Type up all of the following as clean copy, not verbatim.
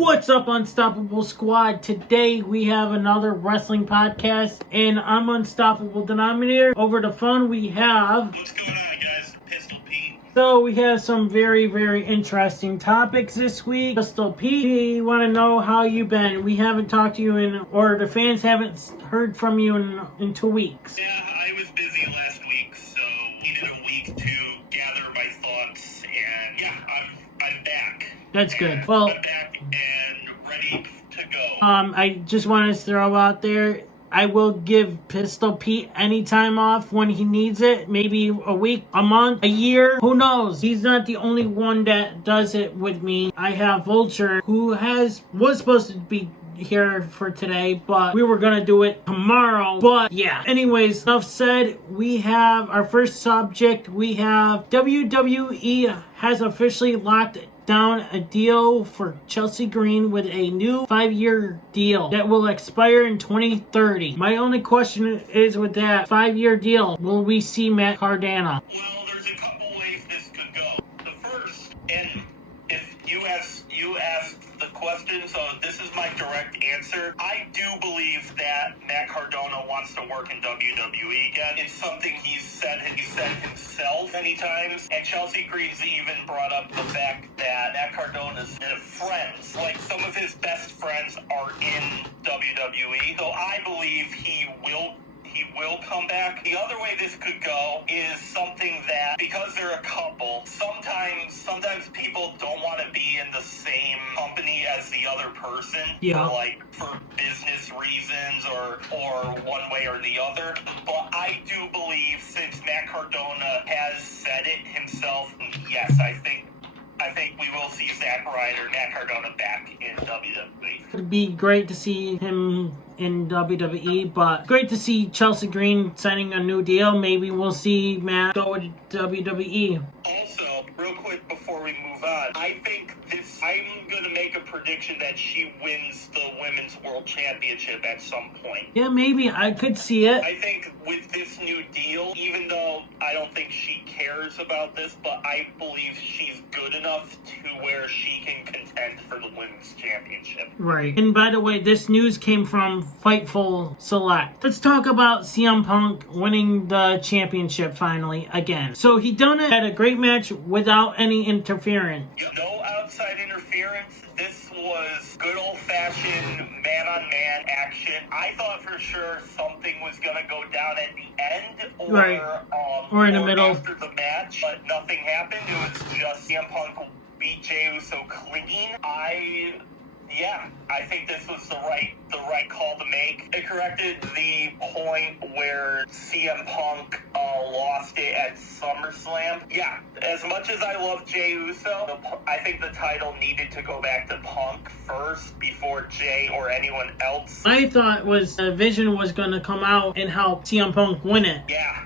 What's up, Unstoppable Squad? Today we have another wrestling podcast, and I'm Unstoppable Denominator. Over the phone we have... What's going on, guys? Pistol Pete. So we have some very interesting topics this week. Pistol Pete, we want to know how you've been. We haven't talked to you or the fans haven't heard from you in 2 weeks. Yeah, I was busy last week, so needed a week to gather my thoughts, and yeah, I'm back. That's good. Well, I'm back and ready to go. I just want to throw out there, I will give Pistol Pete any time off when he needs it. Maybe a week, a month, a year. Who knows? He's not the only one that does it with me. I have Vulture, who was supposed to be here for today, but we were gonna do it tomorrow. But yeah, anyways, enough said. We have our first subject. We have WWE has officially locked down a deal for Chelsea Green with a new 5-year deal that will expire in 2030. My only question is, with that 5-year deal, will we see Matt Cardona? Well, there's a couple ways this could go. The first, and if you asked the question, so this is my direct answer. I do believe that Matt Cardona wants to work in WWE again. It's something he said himself many times, and Chelsea Green's even brought up the fact that Matt Cardona's friends, like some of his best friends, are in WWE. So I believe he will come back. The other way this could go is something that, because they're a couple, sometimes people don't want to be in the same company as the other person, for business reasons or one way or the other. But I do believe, since Matt Cardona has said it himself, yes, I think we will see Zack Ryder, Matt Cardona back in WWE. It'd be great to see him in WWE, but great to see Chelsea Green signing a new deal. Maybe we'll see Matt go with WWE. Also, real quick before we move on, I'm going to make a prediction that she wins the Women's World Championship at some point. Yeah, maybe. I could see it. I think with this new deal, even though I don't think she cares about this, but I believe she's good enough to where she can contend for the Women's Championship. Right. And by the way, this news came from Fightful Select. Let's talk about CM Punk winning the championship finally again. So he done it, had a great match without any interference. No outside interference. This was good old-fashioned man-on-man action. I thought for sure something was going to go down at the end or in the middle after the match, but nothing happened. It was just CM Punk beat Jey Uso clean. I think this was the right call to make. It corrected the point where CM Punk lost it at SummerSlam. Yeah, as much as I love Jey Uso, I think the title needed to go back to Punk first before Jey or anyone else. I thought Vision was going to come out and help CM Punk win it. Yeah.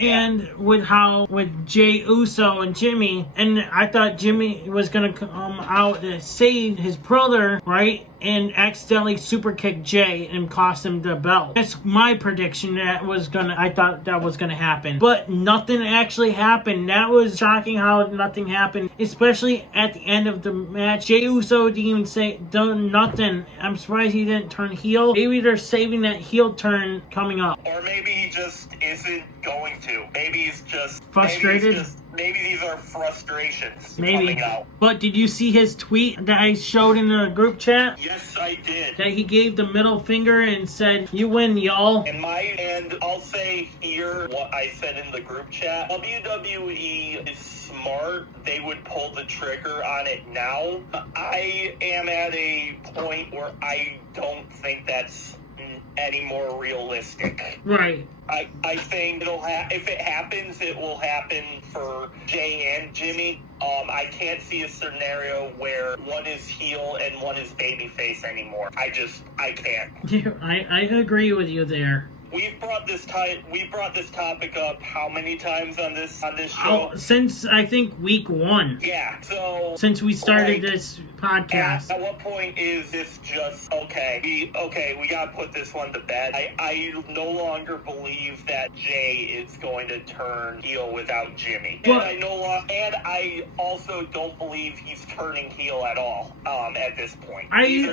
And with Jey Uso and Jimmy, and I thought Jimmy was gonna come out to save his brother, right? And accidentally super kick Jey and cost him the belt. That's my prediction. I thought that was gonna happen, but nothing actually happened. That was shocking how nothing happened, especially at the end of the match. Jey Uso didn't even done nothing. I'm surprised he didn't turn heel. Maybe they're saving that heel turn coming up. Or maybe he just isn't going to. Maybe he's just frustrated. Maybe these are frustrations coming out. But did you see his tweet that I showed in the group chat? Yes, I did. That he gave the middle finger and said, "You win, y'all." And I'll say here what I said in the group chat. WWE is smart. They would pull the trigger on it now. I am at a point where I don't think that's any more realistic. Right. I think if it happens, it will happen for Jey and Jimmy. I can't see a scenario where one is heel and one is babyface anymore. I can't. Yeah, I agree with you there. we've brought this topic up how many times on this show? Since I think week 1. Yeah. So since we started this podcast. At what point is this just okay? We gotta put this one to bed. I no longer believe that Jey is going to turn heel without Jimmy, and I also don't believe he's turning heel at all. At this point, these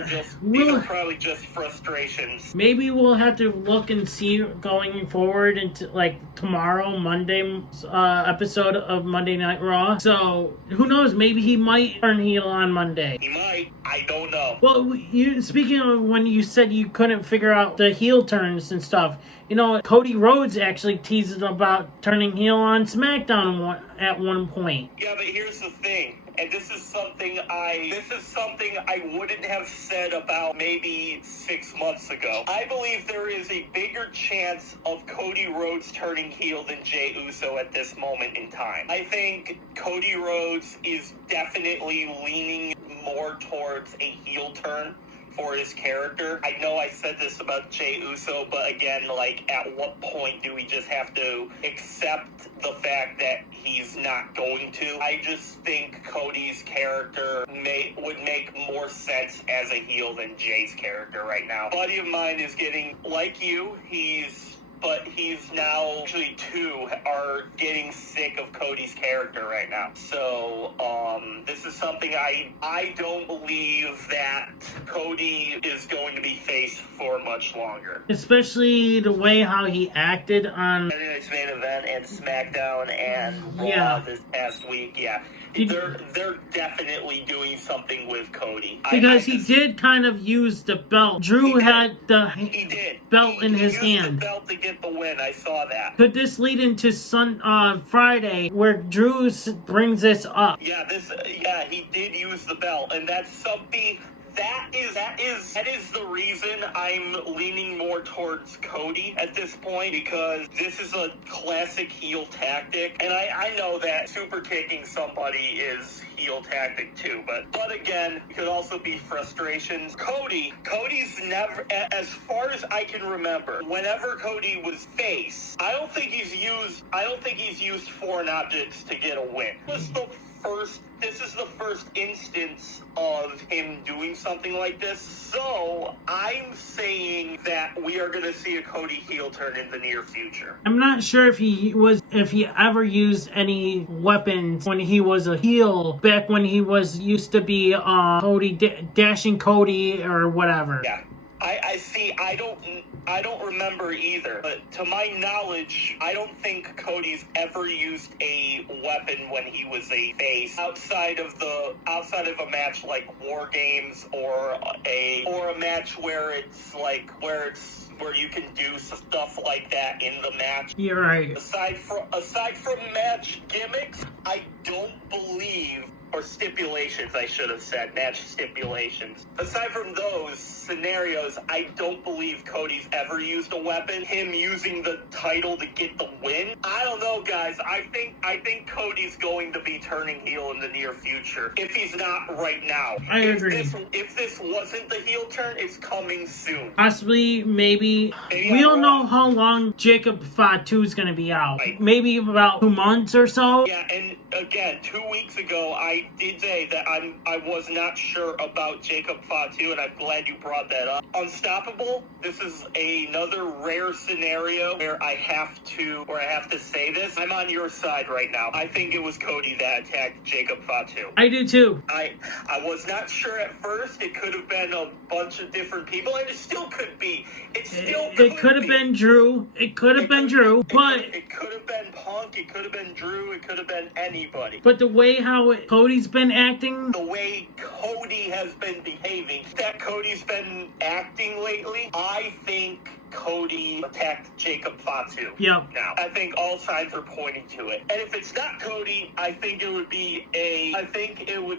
are probably just frustrations. Maybe we'll have to look and see going forward into like tomorrow, Monday's episode of Monday Night Raw. So who knows? Maybe he might turn heel on Monday. He might. I don't know. Well, speaking of when you said you couldn't figure out the heel turns and stuff, you know, Cody Rhodes actually teased about turning heel on SmackDown at one point. Yeah, but here's the thing. And this is something I wouldn't have said about maybe 6 months ago. I believe there is a bigger chance of Cody Rhodes turning heel than Jey Uso at this moment in time. I think Cody Rhodes is definitely leaning more towards a heel turn for his character. I know I said this about Jey Uso, but again, like, at what point do we just have to accept the fact that he's not going to? I just think Cody's character would make more sense as a heel than Jey's character right now. A buddy of mine is getting, like you, he's now, actually two are getting sick of Cody's character right now. So, this is something I don't believe that Cody is going to be faced for much longer. Especially the way how he acted on Saturday's main event and SmackDown and Raw this past week, yeah. They're definitely doing something with Cody. Because he did kind of use the belt. Drew had the belt in his hand. He used the belt to get the win. I saw that. Could this lead into Friday where Drew brings this up? Yeah, he did use the belt, and that's something. That is the reason I'm leaning more towards Cody at this point, because this is a classic heel tactic, and I know that super kicking somebody is heel tactic too, but again, it could also be frustrations. Cody's never, as far as I can remember, whenever Cody was face, I don't think he's used foreign objects to get a win. This is the first instance of him doing something like this. So I'm saying that we are going to see a Cody heel turn in the near future. I'm not sure if he ever used any weapons when he was a heel, back when he used to be Cody dashing Cody or whatever. Yeah. I don't remember either, but to my knowledge, I don't think Cody's ever used a weapon when he was a face outside of a match like War Games or a match where you can do stuff like that in the match. You're right. Aside from match gimmicks, I don't believe, or stipulations, I should have said, match stipulations. Aside from those scenarios, I don't believe Cody's ever used a weapon. Him using the title to get the win, I don't know, guys. I think Cody's going to be turning heel in the near future, if he's not right now. I agree. If this wasn't the heel turn, it's coming soon. Possibly, maybe we don't know how long Jacob Fatu is going to be out. Right. Maybe about 2 months or so. Yeah, and again, 2 weeks ago, I did say that I was not sure about Jacob Fatu, and I'm glad you brought that up. Unstoppable, this is another rare scenario where I have to say this. I'm on your side right now. I think it was Cody that attacked Jacob Fatu. I do too. I was not sure at first. It could have been a bunch of different people, and it still could be. It could have been Drew. It could have been Drew, but it could have been Punk. It could have been Drew. It could have been anybody. But the way how Cody's been acting, the way Cody has been behaving, that Cody's been acting lately, I think Cody attacked Jacob Fatu. Yep. Now, I think all signs are pointing to it. And if it's not Cody, I think it would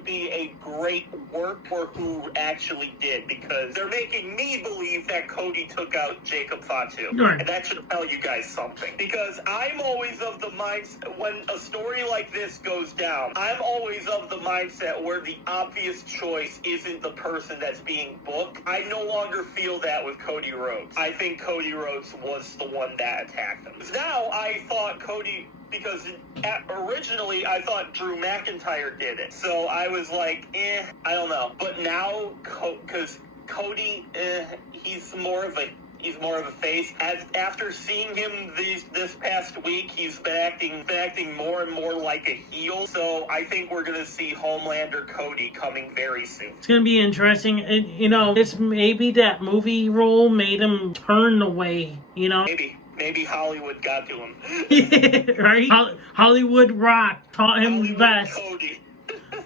be a great work for who actually did, because they're making me believe that Cody took out Jacob Fatu. Right. And that should tell you guys something. Because I'm always of the mindset, when a story like this goes down, I'm always of the mindset where the obvious choice isn't the person that's being booked. I no longer feel that with Cody Rhodes. I think Cody Rhodes was the one that attacked him. Now I thought Cody, because originally I thought Drew McIntyre did it. So I was like, I don't know. But now, because Cody, he's more of a face. After seeing him this past week, he's been acting more and more like a heel. So I think we're gonna see Homelander Cody coming very soon. It's gonna be interesting. And, you know, this maybe that movie role made him turn away. You know, maybe Hollywood got to him. Right? Hollywood Rock taught him Hollywood best. Cody.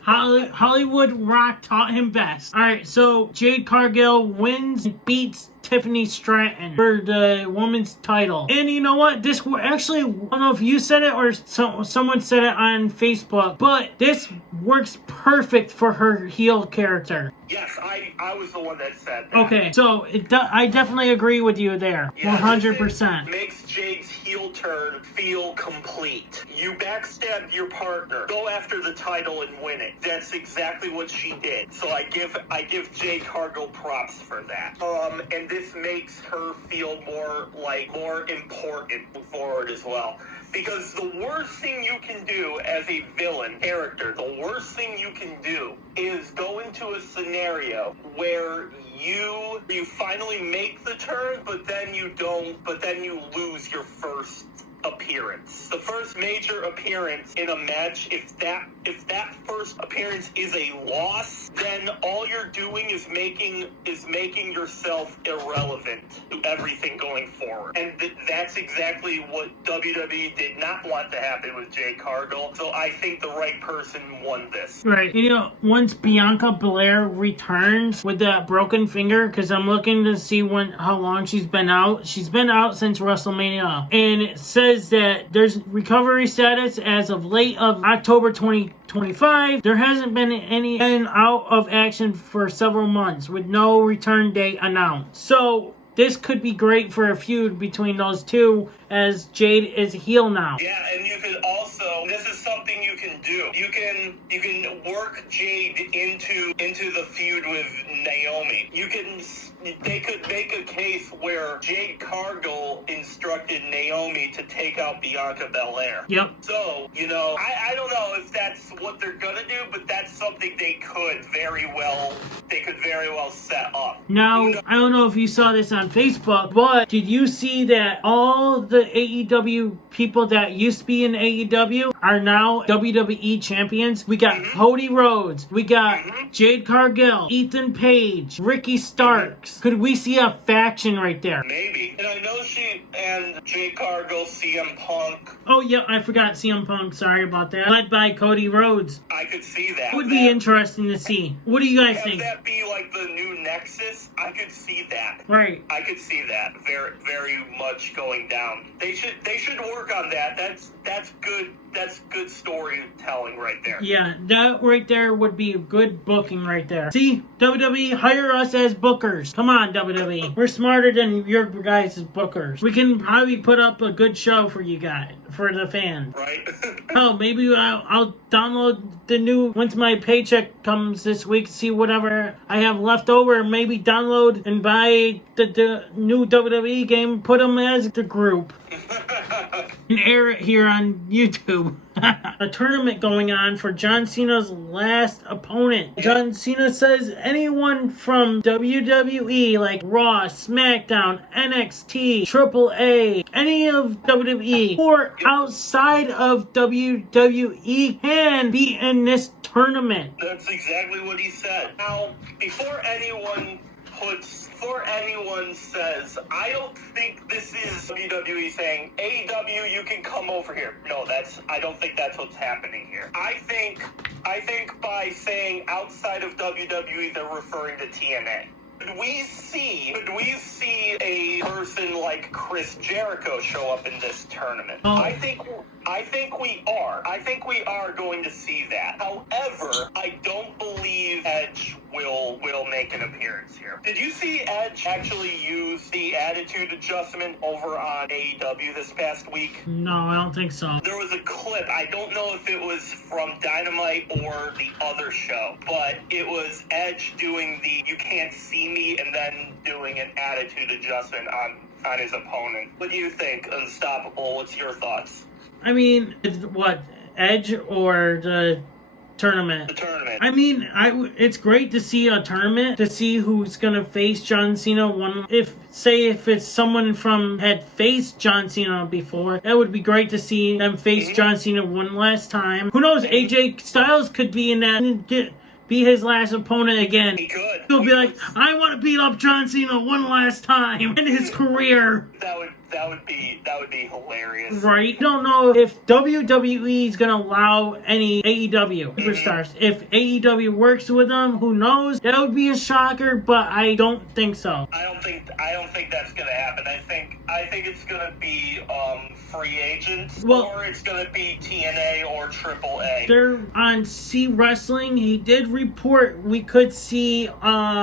Hollywood Rock taught him best. All right, so Jade Cargill wins and beats Tiffany Stratton for the women's title. And you know what? This actually, I don't know if you said it or someone said it on Facebook, but this works perfect for her heel character. Yes, I was the one that said that. Okay, so I definitely agree with you there. Yeah, 100%. Makes Jade's heel turn feel complete. You backstabbed your partner, go after the title and win it. That's exactly what she did. So I give Jade Cargill props for that. And this makes her feel more important forward as well. Because the worst thing you can do as a villain character, the worst thing you can do is go into a scenario where you finally make the turn, but then you lose your first appearance. The first major appearance in a match, if that first appearance is a loss, then all you're doing is making yourself irrelevant to everything going forward. And that's exactly what WWE did not want to happen with Jade Cargill. So I think the right person won this. Right. You know, once Bianca Belair returns with that broken finger, because I'm looking to see how long she's been out. She's been out since WrestleMania. And it says that there's recovery status as of late of October 2025. There hasn't been any out of action for several months with no return date announced. So this could be great for a feud between those two, as Jade is heel now. Yeah, and you could also, this is something you can do. You can work Jade into the feud with Naomi. They could make a case where Jade Cargill instructed Naomi to take out Bianca Belair. Yep. So, you know, I don't know if that's what they're gonna do, but that's something they could very well set up. Now, I don't know if you saw this on Facebook, but did you see that all the AEW people that used to be in AEW are now WWE champions? We got Cody Rhodes, we got Jade Cargill, Ethan Page, Ricky Starks. Could we see a faction right there? Maybe. And I know she and Jade Cargill, CM Punk. Oh yeah, I forgot CM Punk. Sorry about that. Led by Cody Rhodes. I could see that. Would be interesting to see. What do you guys think? Have that be like the new Nexus? I could see that. Right. I could see that very, very much going down. They should work on that. That's good. That's good storytelling right there. Yeah, that right there would be a good booking right there. See, WWE, hire us as bookers. Come on, WWE. We're smarter than your guys as bookers. We can probably put up a good show for you guys, for the fans. Right. Oh, maybe I'll download the new, once my paycheck comes this week, see whatever I have left over, maybe download and buy the new WWE game, put them as the group. And air it here on YouTube. A tournament going on for John Cena's last opponent. John Cena says anyone from WWE, like Raw, SmackDown, NXT, AAA, any of WWE, or outside of WWE can be in this tournament. That's exactly what he said. Now, before anyone says, I don't think this is WWE saying, AEW, you can come over here. No, I don't think that's what's happening here. I think by saying outside of WWE, they're referring to TNA. Could we see a person like Chris Jericho show up in this tournament? Oh. I think we are. I think we are going to see that. However, I don't believe Edge will make an appearance here. Did you see Edge actually use the attitude adjustment over on AEW this past week? No, I don't think so. There was a clip. I don't know if it was from Dynamite or the other show, but it was Edge doing the "you can't see me" and then doing an attitude adjustment on on his opponent. What do you think, Unstoppable? What's your thoughts? I mean, what, Edge or the tournament? The tournament. I mean, it's great to see a tournament, to see who's gonna face John Cena. If it's someone had faced John Cena before, that would be great to see them face John Cena one last time. Who knows? AJ Styles could be in that and be his last opponent again. He could. He'll be like, I want to beat up John Cena one last time in his career. That would be hilarious. Right? I don't know if WWE is going to allow any AEW superstars. If AEW works with them, who knows? That would be a shocker, but I don't think so. I don't think that's going to happen. I think it's going to be free agents, or it's going to be TNA or AAA. They're on C Wrestling. He did report we could see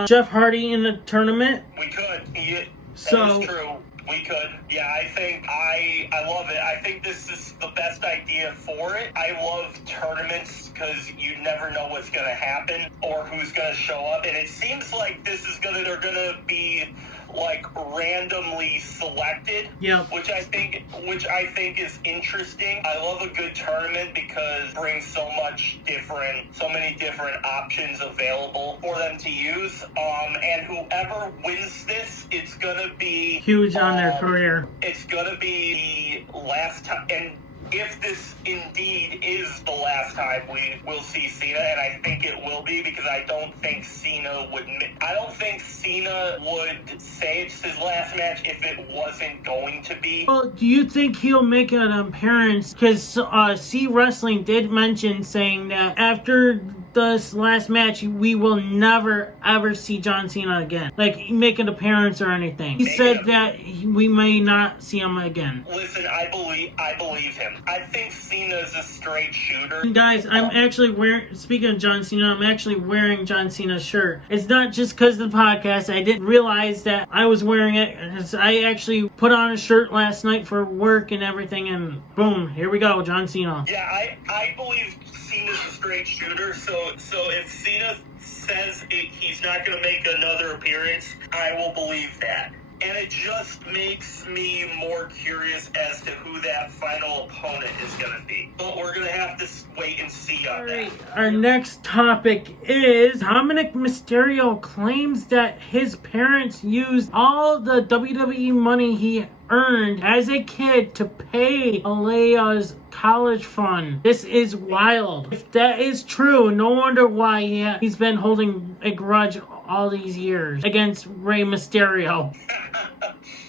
Jeff Hardy in the tournament. We could. That is true. We could. Yeah, I love it. I think this is the best idea for it. I love tournaments because you never know what's going to happen or who's going to show up. And it seems like they're going to be like randomly selected. Yeah. Which I think is interesting. I love a good tournament because it brings so many different options available for them to use. And whoever wins this, it's gonna be huge on their career. It's gonna be the last time, and if this indeed is the last time we will see Cena, and I think it will be, because I don't think Cena would say it's his last match if it wasn't going to be. Well, do you think he'll make an appearance? Because C Wrestling did mention saying that after this last match, we will never ever see John Cena again, like make an appearance or anything. He said that we may not see him again. Listen, I believe him. I think Cena's a straight shooter. And guys, I'm actually speaking of John Cena, I'm actually wearing John Cena's shirt. It's not just because of the podcast. I didn't realize that I was wearing it. I actually put on a shirt last night for work and everything, and boom, here we go, John Cena. Yeah, I believe Cena's a straight shooter, so if Cena says he's not going to make another appearance, I will believe that. And it just makes me more curious as to who that final opponent is going to be. But we're going to have to wait and see on that. Our next topic is Dominik Mysterio claims that his parents used all the WWE money he earned as a kid to pay Aalyah's college fund. This is wild. If that is true, no wonder why he's been holding a grudge all these years against Rey Mysterio.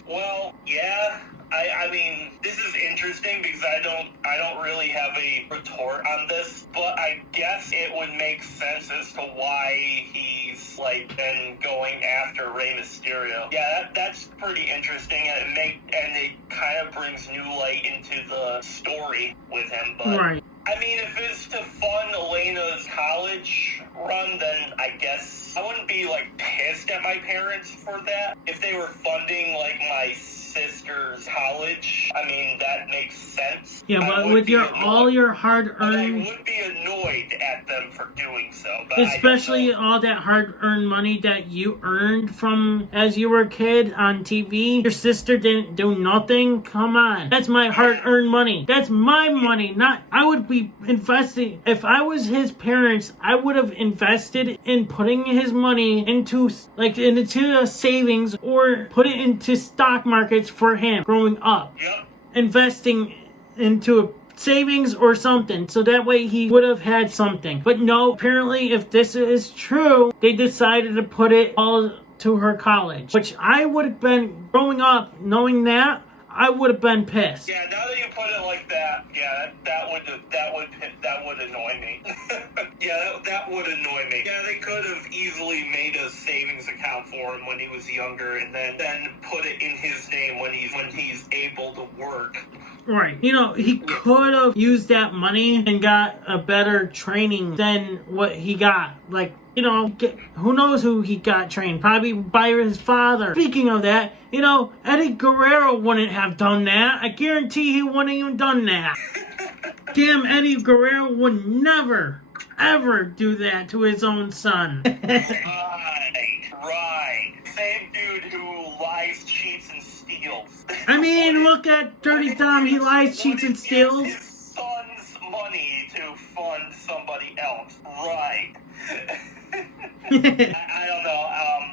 Well, yeah. I mean, this is interesting because I don't really have a retort on this, but I guess it would make sense as to why he's been going after Rey Mysterio. Yeah, that's pretty interesting, and it kind of brings new light into the story with him. But right. I mean, if it's to fund Aalyah's college run, then I guess I wouldn't be pissed at my parents for that. If they were funding my sister's college, I mean, that makes sense. Yeah, but with all your hard-earned... I would be annoyed at them for doing so. But especially all that hard-earned money that you earned from as you were a kid on TV. Your sister didn't do nothing? Come on. That's my hard-earned money. That's my money. I would be investing... If I was his parents, I would have invested in putting his money into a savings or put it into stock markets for him growing up. Yep. Investing into a savings or something, so that way he would have had something. But no, apparently if this is true, they decided to put it all to her college, which I would have been, growing up knowing that, I would have been pissed. Yeah, now that you put it like that, yeah, that would annoy me. Yeah, that would annoy me. Yeah, they could have easily made a savings account for him when he was younger, and then put it in his name when he's able to work. Right. He could have used that money and got a better training than what he got. Who knows who he got trained? Probably by his father. Speaking of that, Eddie Guerrero wouldn't have done that. I guarantee he wouldn't even done that. Damn, Eddie Guerrero would never, ever do that to his own son. Right. Same dude who lies, cheats, and steals heels. I mean, look at Dirty Dom. He lies, cheats, and steals. His son's money to fund somebody else. Right. I don't know.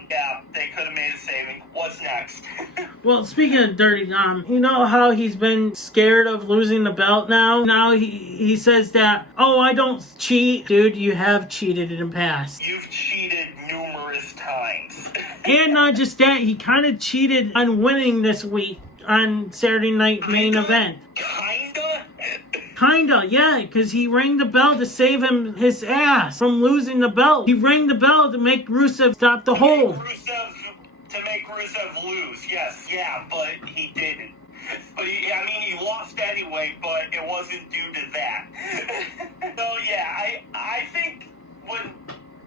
Yeah, they could have made a saving. What's next? Well, speaking of Dirty Dom, you know how he's been scared of losing the belt now? Now he says that, oh, I don't cheat. Dude, you have cheated in the past. You've cheated numerous times. And not just that, he kind of cheated on winning this week on Saturday Night Main Event. Kinda, yeah, because he rang the bell to save his ass from losing the belt. He rang the bell to make Rusev stop the hold. To make Rusev lose, yes, yeah, but he didn't. But he lost anyway, but it wasn't due to that. So yeah, I think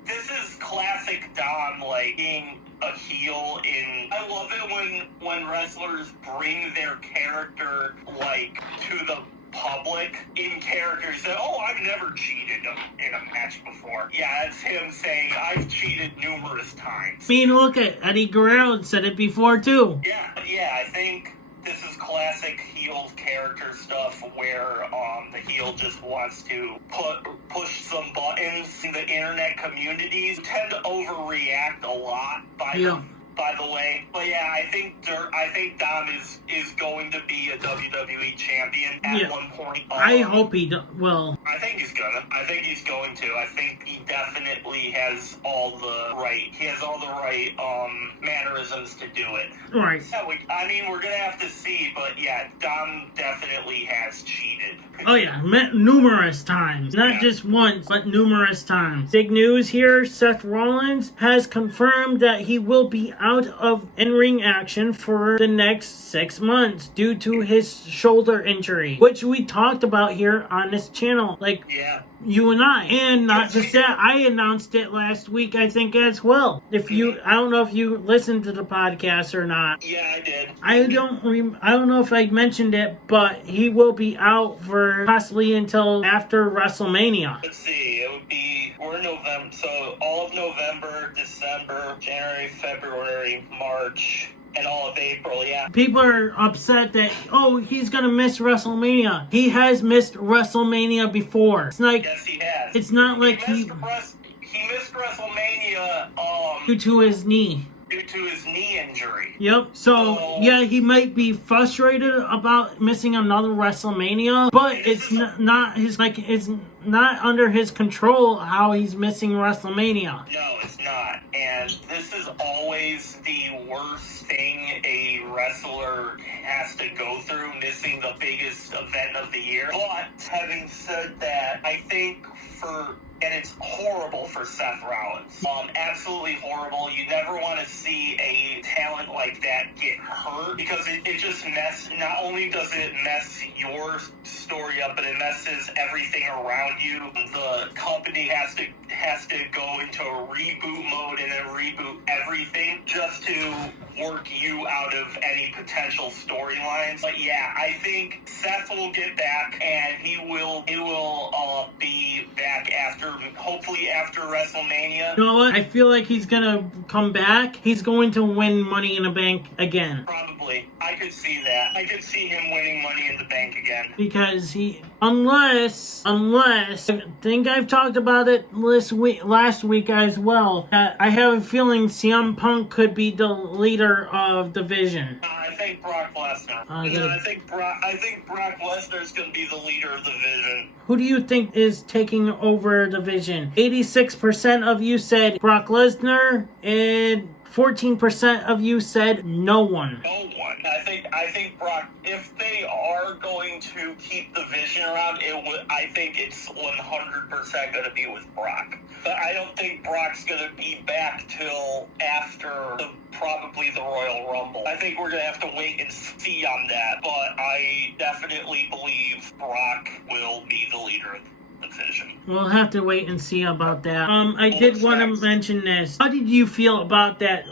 this is classic Dom, like being a heel I love it when wrestlers bring their character like to the public in characters that, oh, I've never cheated in a match before. Yeah, that's him saying, I've cheated numerous times. I mean, look at Eddie Guerrero said it before, too. Yeah, I think this is classic heel character stuff where the heel just wants to push some buttons. The internet communities tend to overreact a lot by the way. But yeah, I think Dom is going to be a WWE champion at one point. I hope he will. I think he's gonna. I think he's going to. I think he definitely has all the right. He has all the right mannerisms to do it. Right. Yeah, we're gonna have to see. But yeah, Dom definitely has cheated. Oh yeah, numerous times. Not just once, but numerous times. Big news here, Seth Rollins has confirmed that he will be out of in-ring action for the next 6 months due to his shoulder injury, which we talked about here on this channel. You and I. And not just that, I announced it last week, I think, as well. I don't know if you listened to the podcast or not. Yeah, I did. I don't know if I mentioned it, but he will be out for possibly until after WrestleMania. Let's see, we're in November, so all of November, December, January, February, March, and all of April, yeah. People are upset that, oh, he's gonna miss WrestleMania. He has missed WrestleMania before. It's like, yes, he has. It's not like he missed WrestleMania due to his knee. Due to his knee injury. Yep. So yeah, he might be frustrated about missing another WrestleMania, but it's not under his control how he's missing WrestleMania. No, it's not. And this is always the worst thing a wrestler has to go through, missing the biggest event of the year. But having said that, I think and it's horrible for Seth Rollins. Absolutely horrible. You never want to see a talent like that get hurt because it just not only does it mess your story up, but it messes everything around you. The company has to go into a reboot mode and then reboot everything just to work you out of any potential storylines. But yeah, I think Seth will get back and he will be back hopefully after WrestleMania. You know what? I feel like he's gonna come back. He's going to win Money in the Bank again. Probably. I could see that. I could see him winning Money in the Bank again. Because unless, I think I've talked about it last week as well, I have a feeling CM Punk could be the leader of Division. I think Brock Lesnar. I think Brock Lesnar is going to be the leader of the Division. Who do you think is taking over Division? 86% of you said Brock Lesnar, and 14% of you said no one. No one. I think Brock, if they are going to keep the Vision around, I think it's 100% going to be with Brock. But I don't think Brock's going to be back till after probably the Royal Rumble. I think we're going to have to wait and see on that. But I definitely believe Brock will be the leader of the Division. We'll have to wait and see about that. I did want to mention this. How did you feel about that?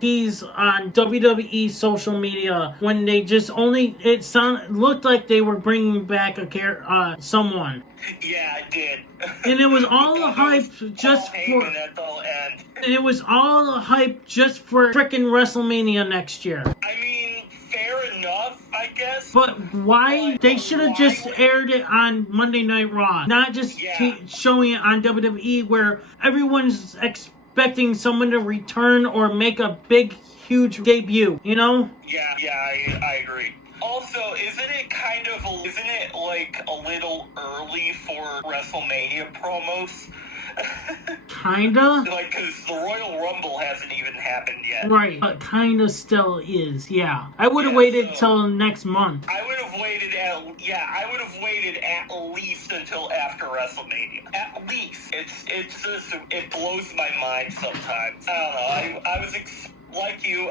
He's on WWE social media when they just looked like they were bringing back someone. Yeah, I did. And it was all the hype just for. And it was all the hype just for frickin' WrestleMania next year. I mean, fair But why? They should have just aired it on Monday Night Raw, not just showing it on WWE, where everyone's expecting someone to return or make a big, huge debut, you know? Yeah, I agree. Also, isn't it like a little early for WrestleMania promos? Kinda? Like, because the Royal Rumble hasn't even happened yet. Right, but kinda still is, yeah. I would have waited till next month. I would have waited at least until after WrestleMania. At least. It's just, it blows my mind sometimes. I don't know, I was expecting,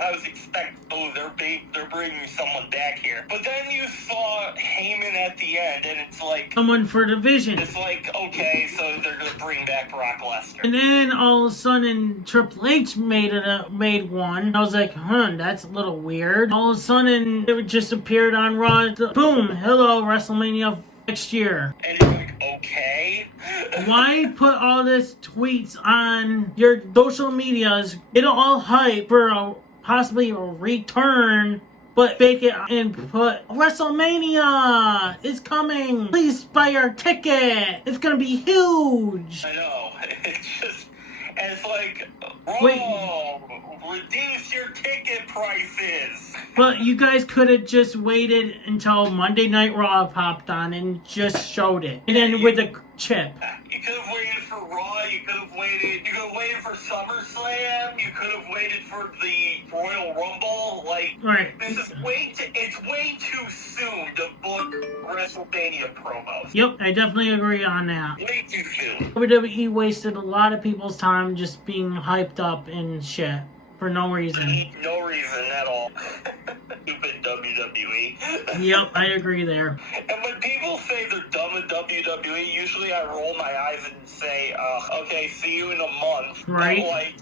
they're bringing someone back here. But then you saw Heyman at the end, and it's like... Someone for division. It's like, okay, so they're going to bring back Brock Lesnar. And then all of a sudden, Triple H made one. I was like, that's a little weird. All of a sudden, it just appeared on Raw. Boom, hello, WrestleMania next year. And it's like, okay. Why put all this tweets on your social medias? Get all hype for possibly a return, but fake it and put WrestleMania is coming. Please buy our ticket. It's gonna be huge. I know. It's just, and it's like, reduce your ticket prices. But you guys could have just waited until Monday Night Raw popped on and just showed it. And then with a chip. You could have waited for Raw, you could have waited for SummerSlam, you could have waited for the Royal Rumble. Like, right. It's way too soon to book WrestleMania promos. Yep, I definitely agree on that. Way too soon. WWE wasted a lot of people's time just being hyped up and shit. For no reason. No reason at all. Stupid WWE. Yep, I agree there. And when people say they're done with WWE, usually I roll my eyes and say, okay, see you in a month. Right.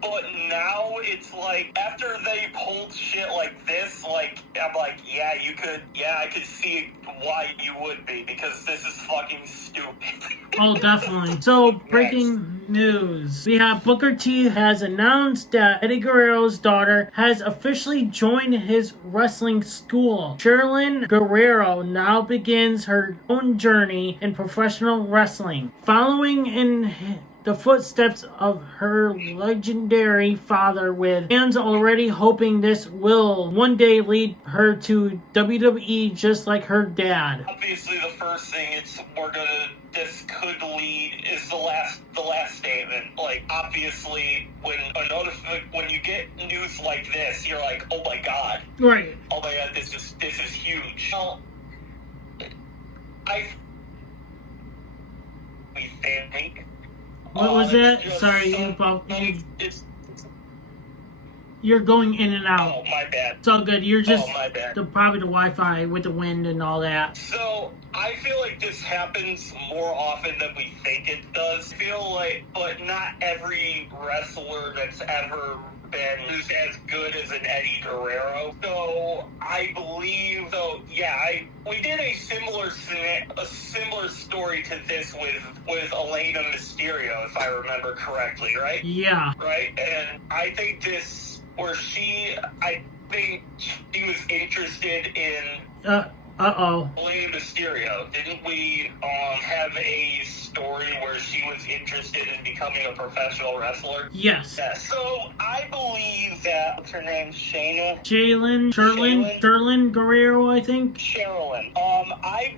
But now it's like, after they pulled shit like this, like, I'm like, I could see why you would be, because this is fucking stupid. Oh, definitely. So, breaking news. We have Booker T has announced that Eddie Guerrero's daughter has officially joined his wrestling school. Sherilyn Guerrero now begins her own journey in professional wrestling. Following in the footsteps of her legendary father, with fans already hoping this will one day lead her to WWE just like her dad. Obviously, the first thing this could lead is the last statement. Like, obviously, when you get news like this, you're like, oh my god. Right. Oh my god, this is huge. Well, we think. What was that? Sorry, you're going in and out. Oh, my bad. It's all good. You're just my bad. Probably the Wi-Fi with the wind and all that. So, I feel like this happens more often than we think it does. I feel like, but not every wrestler that's ever been who's as good as an Eddie Guerrero. So I believe, we did a similar story to this with Aalyah Mysterio, if I remember correctly, right? Yeah. Right, and I think I think she was interested in Aalyah Mysterio. Didn't we have a story where she was interested in becoming a professional wrestler? Yes. Yeah, so I believe that, what's her name, Shayna? Sherilyn Guerrero, I think. Sherilyn. I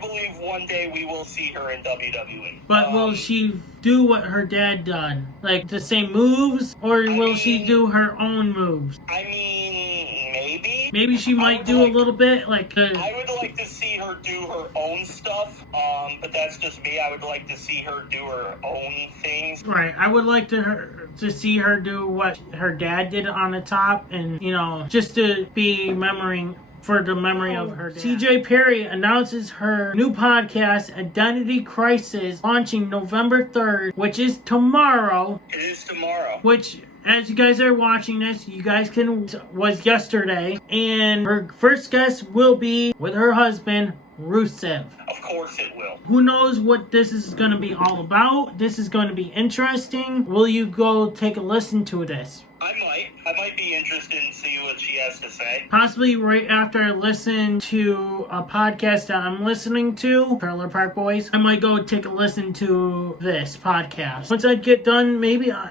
believe one day we will see her in WWE. But will she do what her dad done? Like the same moves? Or will she do her own moves? I mean, maybe. Maybe she might do a little bit I would like to see her do her own stuff, but that's just me. I would like to see her do her own things. Right. I would like to see her do what her dad did on the top, and, just to be for the memory of her dad. CJ Perry announces her new podcast, Identity Crisis, launching November 3rd, which is tomorrow. It is tomorrow. Which, as you guys are watching this, was yesterday. And her first guest will be with her husband, Rusev. Of course it will. Who knows what this is going to be all about? This is going to be interesting. Will you go take a listen to this? I might be interested in see what she has to say. Possibly right after I listen to a podcast that I'm listening to, Trailer Park Boys, I might go take a listen to this podcast. Once I get done, maybe I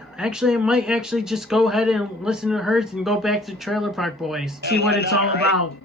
might actually just go ahead and listen to hers and go back to Trailer Park Boys. See what it's all about.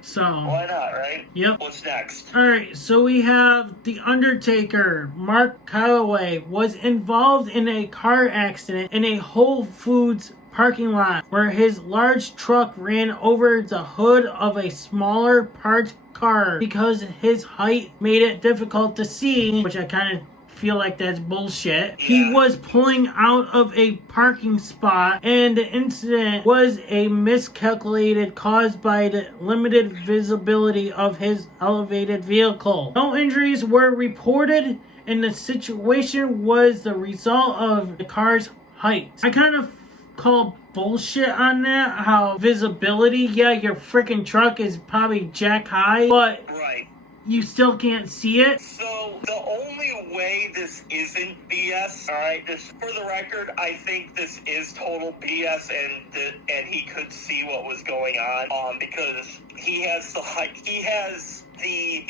So why not, right? Yep. What's next? Alright, so we have The Undertaker. Mark Calloway was involved in a car accident in a Whole Foods parking lot where his large truck ran over the hood of a smaller parked car because his height made it difficult to see, which I kind of feel like that's bullshit. Yeah. He was pulling out of a parking spot, and the incident was a miscalculated caused by the limited visibility of his elevated vehicle. No injuries were reported, and the situation was the result of the car's height. I kind of call bullshit on that, how visibility, yeah, your freaking truck is probably jack high, but right. You still can't see it. So the only way this isn't BS, all right, this for the record, I think this is total BS, and he could see what was going on, because he has the height, he has the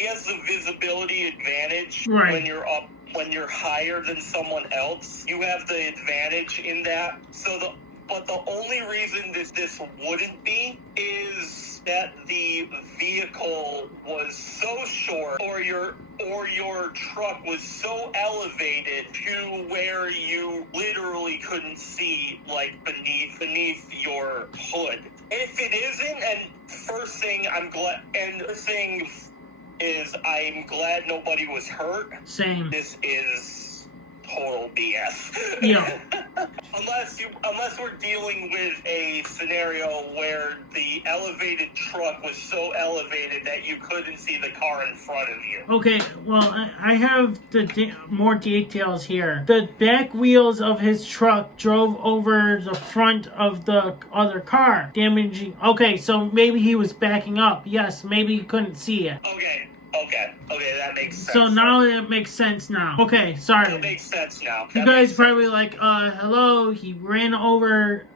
visibility advantage, right, when you're higher than someone else. You have the advantage in that. But the only reason this wouldn't be is that the vehicle was so short, or your truck was so elevated to where you literally couldn't see, like, beneath your hood. If it isn't, and first thing I'm nobody was hurt. Same. This is total BS. Yeah. Unless we're dealing with a scenario where the elevated truck was so elevated that you couldn't see the car in front of you. Okay, well, I have more details here. The back wheels of his truck drove over the front of the other car, damaging... Okay, so maybe he was backing up. Yes, maybe he couldn't see it. Okay, that makes sense. So now it makes sense now. Okay, sorry. That makes sense now. You guys probably like, hello, he ran over,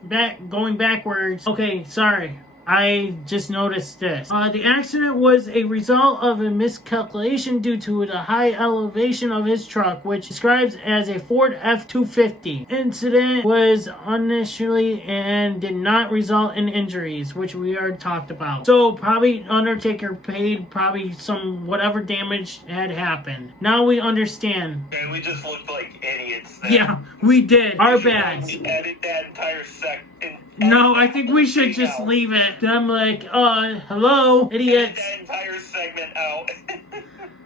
going backwards. Okay, sorry. I just noticed this. The accident was a result of a miscalculation due to the high elevation of his truck, which describes as a Ford F-250. Incident was initially and did not result in injuries, which we already talked about. So probably Undertaker paid probably some whatever damage had happened. Now we understand. Okay, we just looked like idiots then. Yeah, we did. Our bad. We edit that entire section. No, I think we should just leave it. I'm like, hello, idiots. Edit that entire segment out.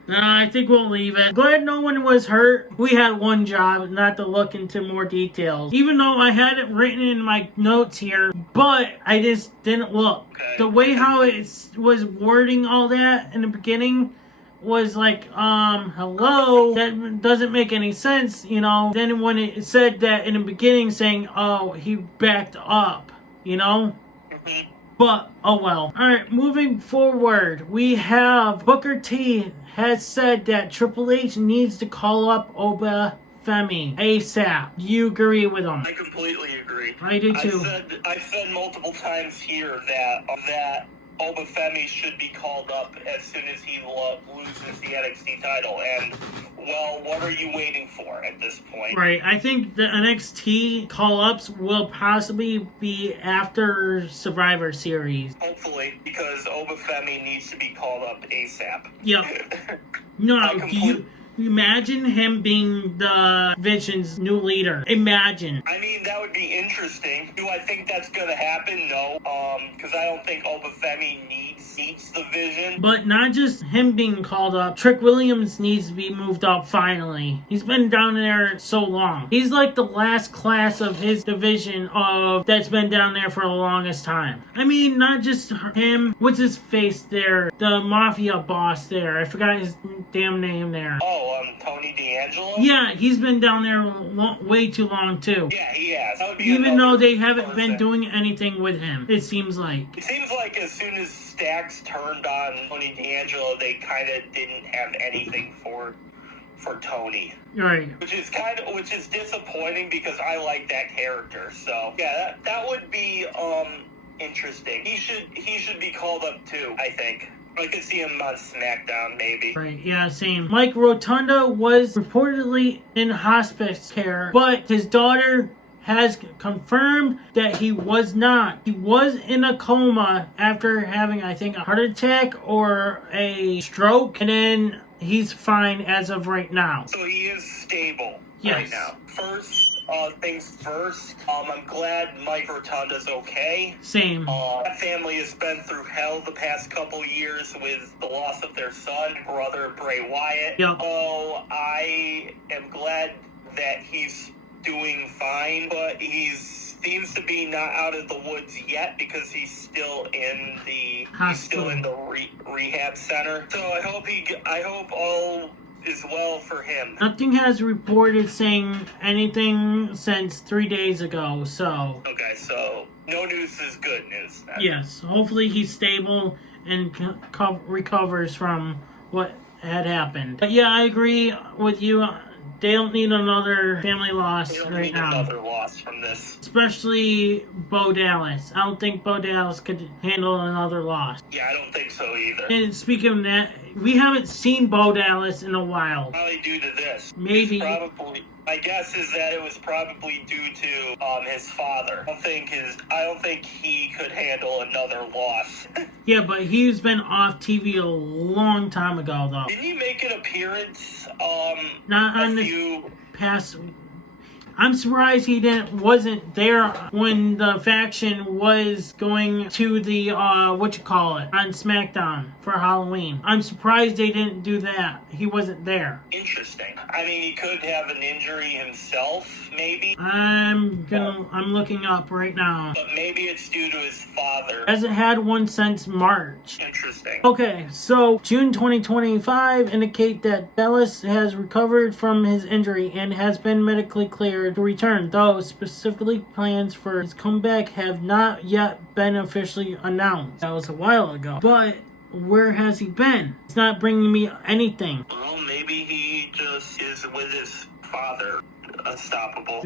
No, I think we'll leave it. Glad no one was hurt. We had one job, not to look into more details. Even though I had it written in my notes here, but I just didn't look. Okay. The way how it was wording all that in the beginning was like, hello, that doesn't make any sense, you know. Then when it said that in the beginning saying, oh, he backed up, you know. Mm-hmm. But, oh well. Alright, moving forward, we have Booker T has said that Triple H needs to call up Femi ASAP. Do you agree with him? I completely agree. I do too. I've said multiple times here that Femi should be called up as soon as he loses the NXT title. And, well, what are you waiting for at this point? Right. I think the NXT call-ups will possibly be after Survivor Series. Hopefully, because Femi needs to be called up ASAP. Yep. No, imagine him being the Vision's new leader. Imagine. I mean, that would be interesting. Do I think that's going to happen? No. Because I don't think Femi needs the Vision. But not just him being called up. Trick Williams needs to be moved up finally. He's been down there so long. He's like the last class of his division that's been down there for the longest time. I mean, not just him. What's his face there? The Mafia boss there. I forgot his damn name there. Oh, Tony D'Angelo? Yeah, he's been down there way too long, too. Yeah, he has. Even though they haven't been doing anything with him, it seems like. It seems like as soon as Stax turned on Tony D'Angelo, they kind of didn't have anything for for Tony. Right. Which is disappointing because I like that character. So yeah, that would be interesting. He should be called up too, I think. I could see him on SmackDown, maybe. Right, yeah, same. Mike Rotunda was reportedly in hospice care, but his daughter has confirmed that he was not. He was in a coma after having, I think, a heart attack or a stroke, and then he's fine as of right now. So he is stable right now. Things first, I'm glad Mike Rotunda's okay. Same. That family has been through hell the past couple years with the loss of their son, brother Bray Wyatt. Yep. So I am glad that he's doing fine, but he seems to be not out of the woods yet because he's still in the rehab center. So I hope all is well for him. Nothing has reported saying anything since 3 days ago, so... Okay, so no news is good news then. Yes, hopefully he's stable and recovers from what had happened. But yeah, I agree with you. They don't need another family loss right now. They don't need another loss from this. Especially Bo Dallas. I don't think Bo Dallas could handle another loss. Yeah, I don't think so either. And speaking of that, we haven't seen Bo Dallas in a while. Probably due to this. Maybe. My guess is that it was probably due to his father. I don't think he could handle another loss. Yeah, but he's been off TV a long time ago, though. Didn't he make an appearance? Not on the past. I'm surprised he wasn't there when the faction was going to the on SmackDown for Halloween. I'm surprised they didn't do that. He wasn't there. Interesting. I mean, he could have an injury himself, maybe. I'm looking up right now. But maybe it's due to his father. Hasn't had one since March. Interesting. Okay, so June 2025 indicate that Dallas has recovered from his injury and has been medically cleared to return, though specifically plans for his comeback have not yet been officially announced. That was a while ago. But where has he been? It's not bringing me anything. Well, maybe he just is with his father, unstoppable.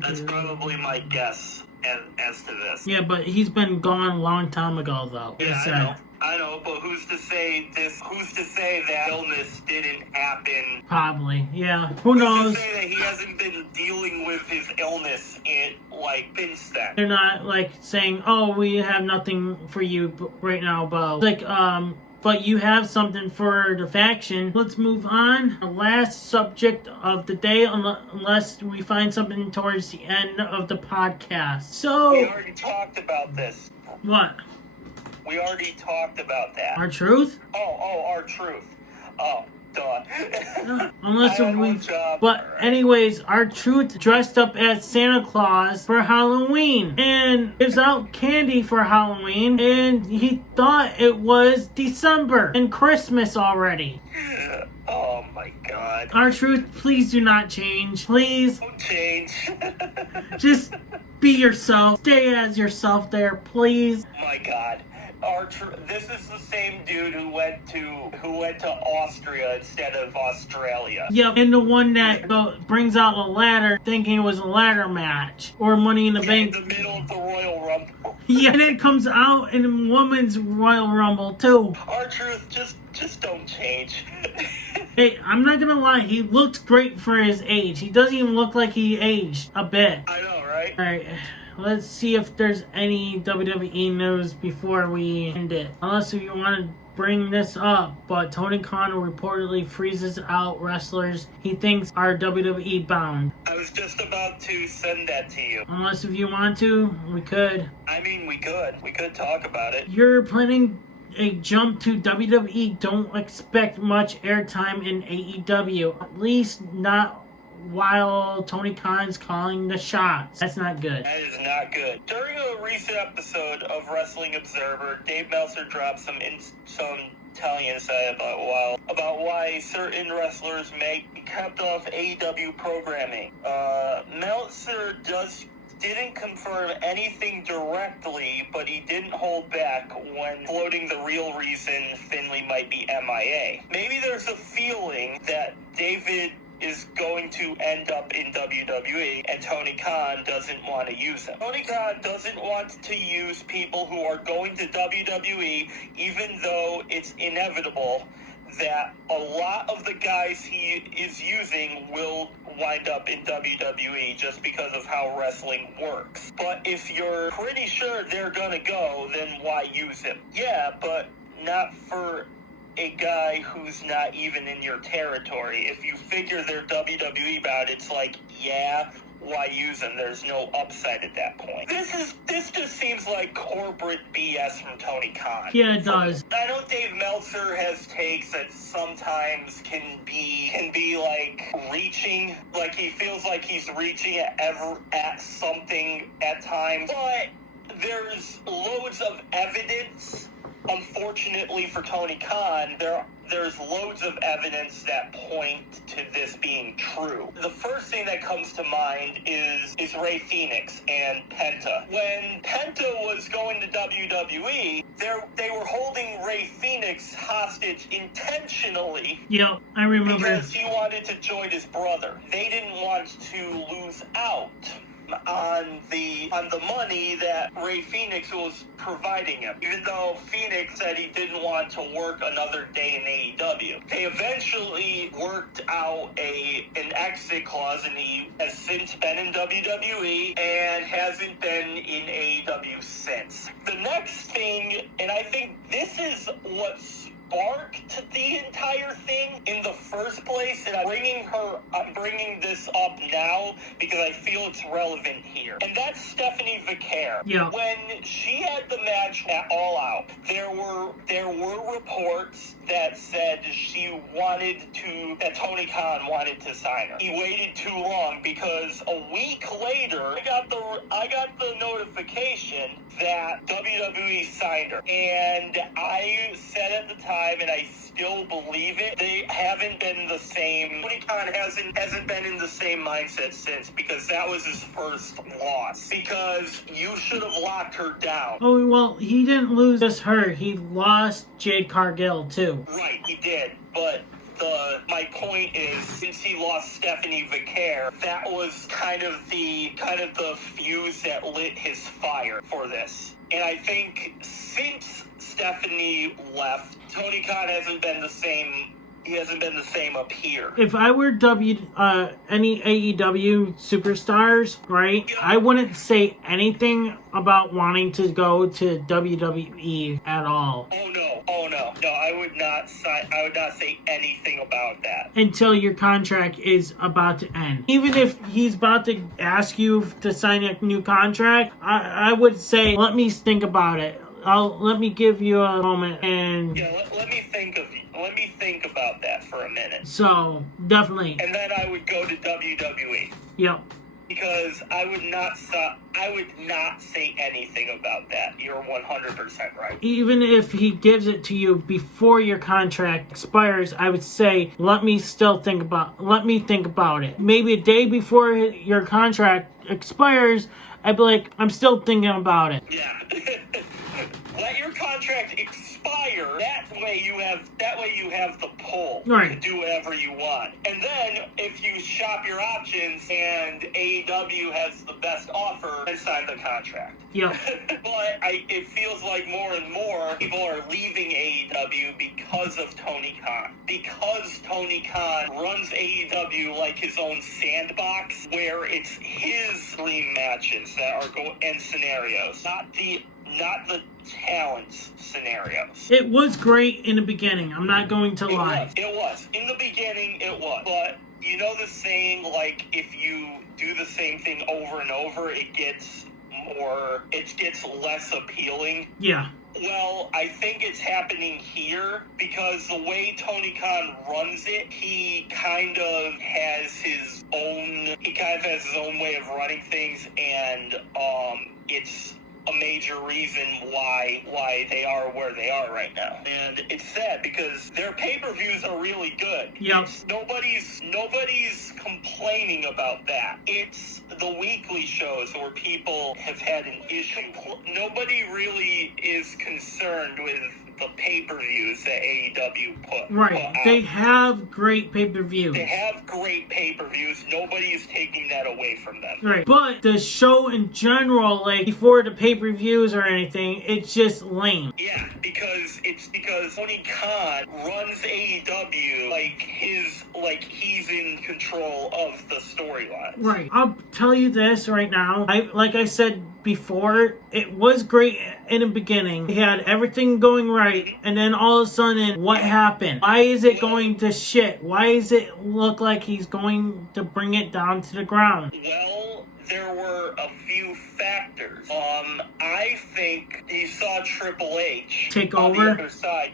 That's probably my guess as to this. Yeah, but he's been gone a long time ago, though. Yeah, I know, but who's to say that illness didn't happen? Probably, yeah. Who knows? Who's to say that he hasn't been dealing with his illness since then? They're not, saying, oh, we have nothing for you right now, Bo. But you have something for the faction. Let's move on. The last subject of the day, unless we find something towards the end of the podcast. So... We already talked about this. What? We already talked about that. R-Truth? Oh, R-Truth. Oh, duh. But anyways, R-Truth dressed up as Santa Claus for Halloween and gives out candy for Halloween, and he thought it was December and Christmas already. Oh my God. R-Truth, please do not change. Please. Don't change. Just be yourself. Stay as yourself there, please. My God. This is the same dude who went to Austria instead of Australia. Yep, and the one that brings out a ladder thinking it was a ladder match or Money in the Bank. In the middle of the Royal Rumble. Yeah, and it comes out in the Women's Royal Rumble too. R-Truth, just don't change. Hey, I'm not gonna lie, he looks great for his age. He doesn't even look like he aged a bit. I know, right? Alright. Let's see if there's any WWE news before we end it. Unless you want to bring this up, but Tony Khan reportedly freezes out wrestlers he thinks are WWE bound. I was just about to send that to you. Unless if you want to, we could. I mean, we could. We could talk about it. You're planning a jump to WWE. Don't expect much airtime in AEW. At least not while Tony Khan's calling the shots. That's not good. That is not good. During a recent episode of Wrestling Observer, Dave Meltzer dropped some telling insight about why certain wrestlers may be kept off AEW programming. Meltzer didn't confirm anything directly, but he didn't hold back when floating the real reason Finlay might be MIA. Maybe there's a feeling that David is going to end up in WWE, and Tony Khan doesn't want to use him. Tony Khan doesn't want to use people who are going to WWE, even though it's inevitable that a lot of the guys he is using will wind up in WWE just because of how wrestling works. But if you're pretty sure they're gonna go, then why use him? Yeah, but not for a guy who's not even in your territory. If you figure they're WWE bound, it's like, yeah, why use them? There's no upside at that point. This just seems like corporate BS from Tony Khan. Yeah, it does. I know Dave Meltzer has takes that sometimes can be like reaching, like he feels like he's reaching at something at times, but there's loads of evidence. Unfortunately for Tony Khan, there's loads of evidence that point to this being true. The first thing that comes to mind is Rey Fenix and Penta. When Penta was going to WWE, they were holding Rey Fenix hostage intentionally. Yep, I remember. Because he wanted to join his brother. They didn't want to lose out on the money that Rey Fenix was providing him, even though Phoenix said he didn't want to work another day in AEW. They eventually worked out an exit clause, and he has since been in WWE and hasn't been in AEW since. The next thing, and I think this is what sparked the entire thing in the first place, and I'm bringing this up now because I feel it's relevant here, and that's Stephanie Vicaire. Yeah. When she had the match at All Out, there were reports that said that Tony Khan wanted to sign her. He waited too long because a week later, I got the notification that WWE signed her, and I said at the time, and I still believe it, they haven't been the same. Tony Khan hasn't been in the same mindset since, because that was his first loss. Because you should have locked her down. Oh, well, he didn't lose just her. He lost Jade Cargill, too. Right, he did. But my point is, since he lost Stephanie Vicaire, that was kind of the fuse that lit his fire for this. And I think since Stephanie left, Tony Khan hasn't been the same. He hasn't been the same up here. If I were any AEW superstars, right, Yeah. I wouldn't say anything about wanting to go to WWE at all. Oh no, I would not say anything about that Until your contract is about to end. Even if he's about to ask you to sign a new contract, I would say, let me think about it. Let me give you a moment and... Yeah, let me think about that for a minute. So, definitely. And then I would go to WWE. Yep. Because I would not say anything about that. You're 100% right. Even if he gives it to you before your contract expires, I would say, let me think about it. Maybe a day before your contract expires, I'd be like, I'm still thinking about it. Yeah. Let your contract expire. That way you have the pull Right. to do whatever you want. And then if you shop your options and AEW has the best offer, then sign the contract. Yep. But it feels like more and more people are leaving AEW because of Tony Khan. Because Tony Khan runs AEW like his own sandbox, where it's his dream matches that are and scenarios, not the talent scenarios. It was great in the beginning. I'm not going to lie. It was. In the beginning, it was. But you know the saying, like, if you do the same thing over and over, it gets less appealing. Yeah. Well, I think it's happening here because the way Tony Khan runs it, he kind of has his own way of running things, and it's a major reason why they are where they are right now. And it's sad because their pay-per-views are really good. Yep. Nobody's complaining about that. It's the weekly shows where people have had an issue. Nobody really is concerned with the pay-per-views that AEW put out. They have great pay-per-views. They have great pay-per-views. Nobody is taking that away from them. Right. But the show in general, like, before the pay-per-views or anything, it's just lame. Yeah, because Tony Khan runs AEW like he's in control of the storyline. Right. I'll tell you this right now. Like I said before, it was great in the beginning. He had everything going right, and then all of a sudden, what happened? Why is it going to shit? Why does it look like he's going to bring it down to the ground? Well, there were a few factors. I think you saw Triple H take on over. The other side.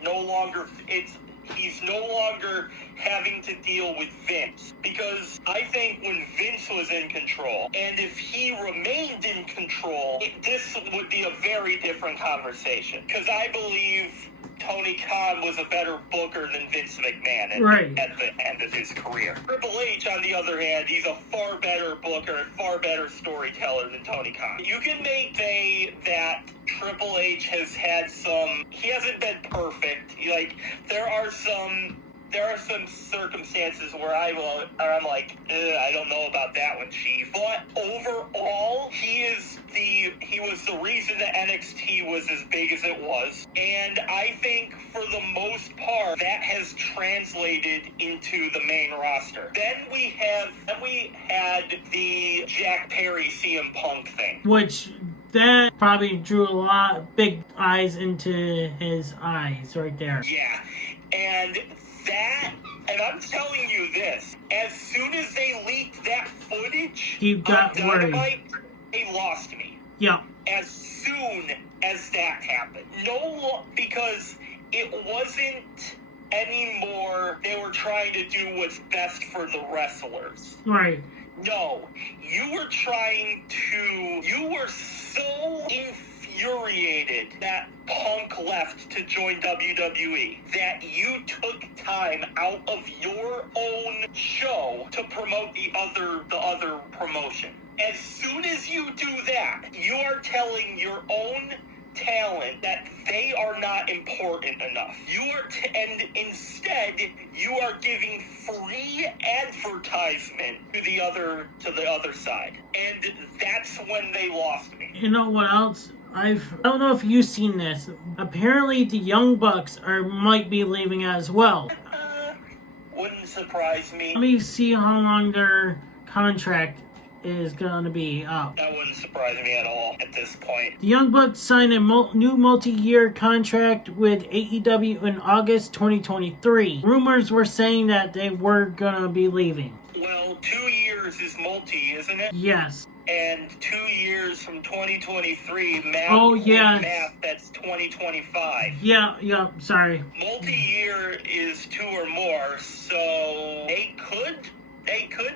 He's no longer having to deal with Vince, because I think when Vince was in control, and if he remained in control, this would be a very different conversation, because I believe Tony Khan was a better booker than Vince McMahon at the end of his career. Triple H, on the other hand, he's a far better booker and far better storyteller than Tony Khan. You can say that Triple H has had he hasn't been perfect. Like, there are some circumstances where I'm like, I don't know about that one, Chief. But overall, he was the reason that NXT was as big as it was. And I think for the most part, that has translated into the main roster. Then we had the Jack Perry CM Punk thing. Which that probably drew a lot of big eyes into his eyes right there. Yeah. And I'm telling you this, as soon as they leaked that footage, he got worried. They lost me. Yeah. As soon as that happened. Because it wasn't anymore they were trying to do what's best for the wrestlers. Right. No. You were so infuriated that Punk left to join WWE that you took time out of your own show to promote the other promotion. As soon as you do that, you are telling your own talent that they are not important enough. And instead you are giving free advertisement to the other side. And that's when they lost me. You know what else? I don't know if you've seen this. Apparently the Young Bucks might be leaving as well. Wouldn't surprise me. Let me see how long their contract is going to be up. That wouldn't surprise me at all at this point. The Young Bucks signed a new multi-year contract with AEW in August 2023. Rumors were saying that they were going to be leaving. Well, 2 years is multi, isn't it? Yes. And 2 years from 2023, math, that's 2025. Yeah, sorry. Multi-year is 2 or more, so they could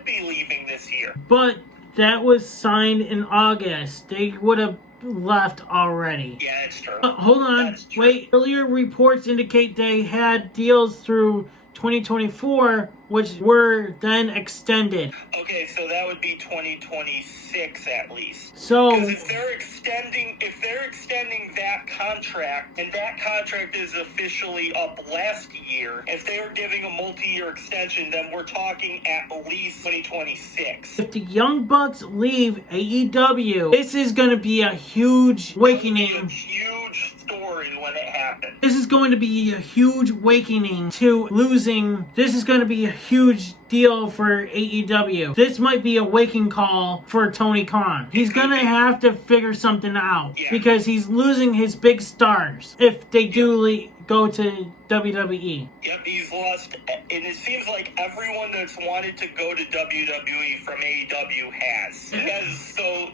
be leaving this year. But that was signed in August. They would have left already. Yeah, it's true. Hold on. Wait. Earlier reports indicate they had deals through 2024, which were then extended. Okay, so that would be 2026 at least. So because if they're extending that contract, and that contract is officially up last year, if they were giving a multi-year extension, then we're talking at least 2026. If the Young Bucks leave AEW, this is going to be a huge awakening. A huge story when it happens. This is going to be a huge awakening to losing. This is going to be a huge deal for AEW. This might be a waking call for Tony Khan. He's going to have to figure something out because he's losing his big stars if they do go to WWE. Yep, he's lost, and it seems like everyone that's wanted to go to WWE from AEW has. So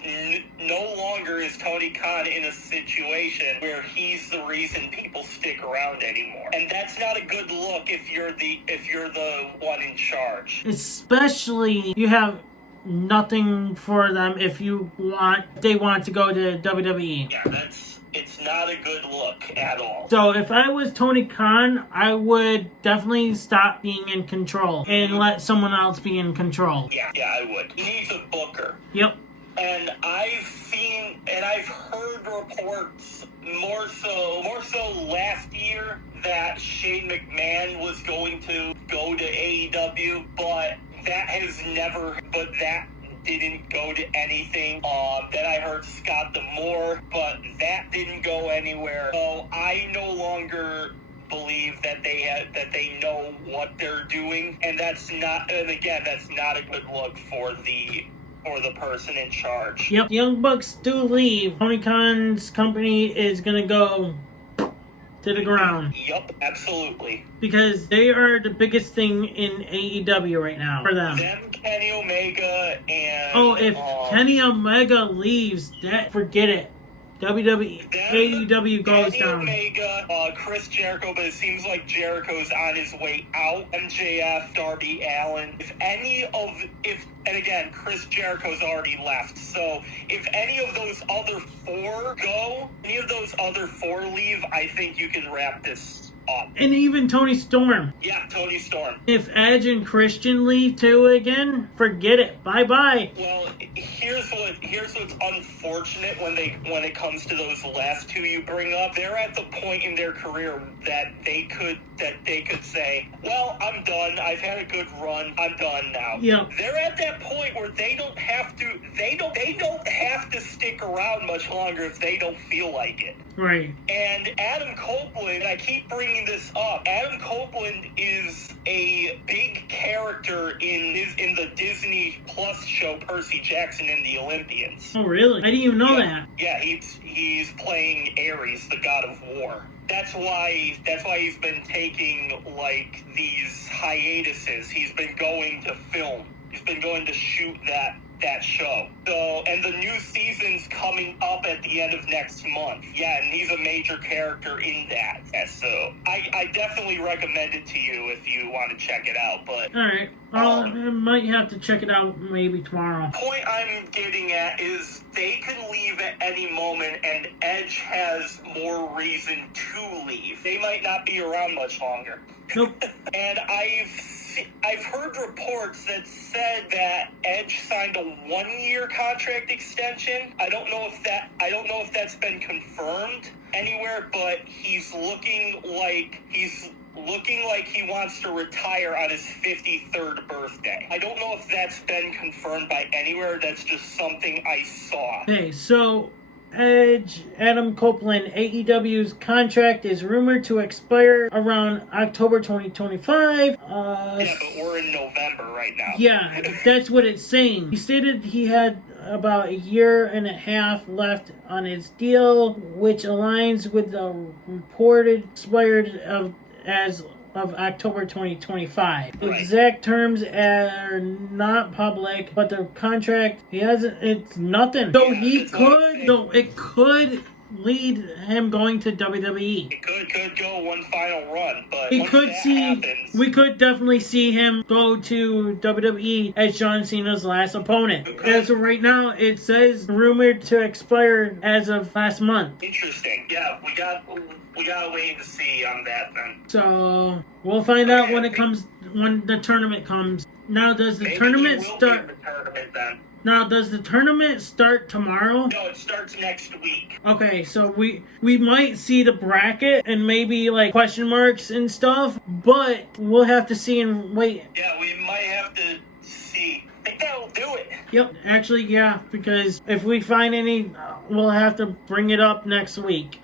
no longer is Tony Khan in a situation where he's the reason people stick around anymore. And that's not a good look if you're the one in charge. Especially you have nothing for them if they want to go to WWE. Yeah, it's not a good look at all. So if I was Tony Khan, I would definitely stop being in control and let someone else be in control. Yeah, I would. He needs a booker. Yep. And I've heard reports more so last year that Shane McMahon was going to go to AEW, but that didn't go to anything. Then I heard Scott D'Amore, but that didn't go anywhere. So I no longer believe that they know what they're doing, and that's not a good look for the person in charge. Yep, Young Bucks do leave. Tony Khan's company is gonna go to the ground. Yep, absolutely. Because they are the biggest thing in AEW right now for them. Kenny Omega, and... if Kenny Omega leaves, forget it. AEW goes Kenny down. Omega, Chris Jericho, but it seems like Jericho's on his way out. MJF, Darby Allin. And again, Chris Jericho's already left. So if any of those other four leave, I think you can wrap this up. And even Tony Storm. Yeah, Tony Storm. If Edge and Christian leave too again, forget it. Bye-bye. Well, here's what's unfortunate when it comes to those last two you bring up. They're at the point in their career that they could say, well, I'm done. I've had a good run. I'm done now. Yeah. They're at that point where they don't have to stick around much longer if they don't feel like it. Right. And Adam Copeland, I keep bringing this up, Adam Copeland is a big character in the Disney Plus show Percy Jackson and the Olympians. Oh, really? I didn't even know that. Yeah, he's playing Ares, the god of war. That's why he's been taking, like, these hiatuses. He's been going to film. He's been going to shoot that show. So, and the new season's coming up at the end of next month. Yeah, and he's a major character in that. Yeah, so I definitely recommend it to you if you want to check it out. But alright. I might have to check it out maybe tomorrow. The point I'm getting at is they can leave at any moment, and Edge has more reason to leave. They might not be around much longer. Nope. And I've heard reports that said that Edge signed a 1-year contract extension. I don't know if that's been confirmed anywhere, but he's looking like he wants to retire on his 53rd birthday. I don't know if that's been confirmed by anywhere. That's just something I saw. Okay, so Edge, Adam Copeland, AEW's contract is rumored to expire around October 2025. Yeah, but we're in November right now. Yeah, that's what it's saying. He stated he had about a year and a half left on his deal, which aligns with the reported expired as of October 2025. The exact terms are not public, but the contract it's nothing. So it could lead him going to WWE. It could go one final run, but we could definitely see him go to WWE as John Cena's last opponent. As of right now, it says rumored to expire as of last month. Interesting. Yeah, we gotta wait to see on that then. So we'll find out when the tournament comes. Now, does the tournament start? Now, does the tournament start tomorrow? No, it starts next week. Okay, so we might see the bracket and maybe like question marks and stuff, but we'll have to see and wait. Yeah, we might have to see. I think that'll do it. Yep, actually, yeah, because if we find any, we'll have to bring it up next week.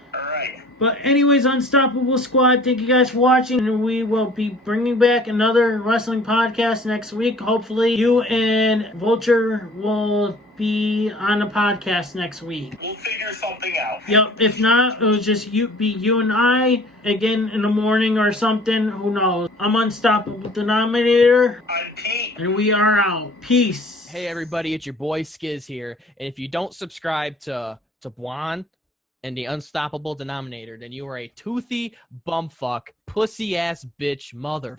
But anyways, Unstoppable Squad, thank you guys for watching. And we will be bringing back another wrestling podcast next week. Hopefully, you and Vulture will be on the podcast next week. We'll figure something out. Yep, if not, it'll just be you and I again in the morning or something. Who knows? I'm Unstoppable Denominator. I'm Pete. And we are out. Peace. Hey, everybody, it's your boy Skiz here. And if you don't subscribe to Blonde and the Unstoppable Denominator, then you are a toothy bumfuck, pussy-ass bitch motherfucker.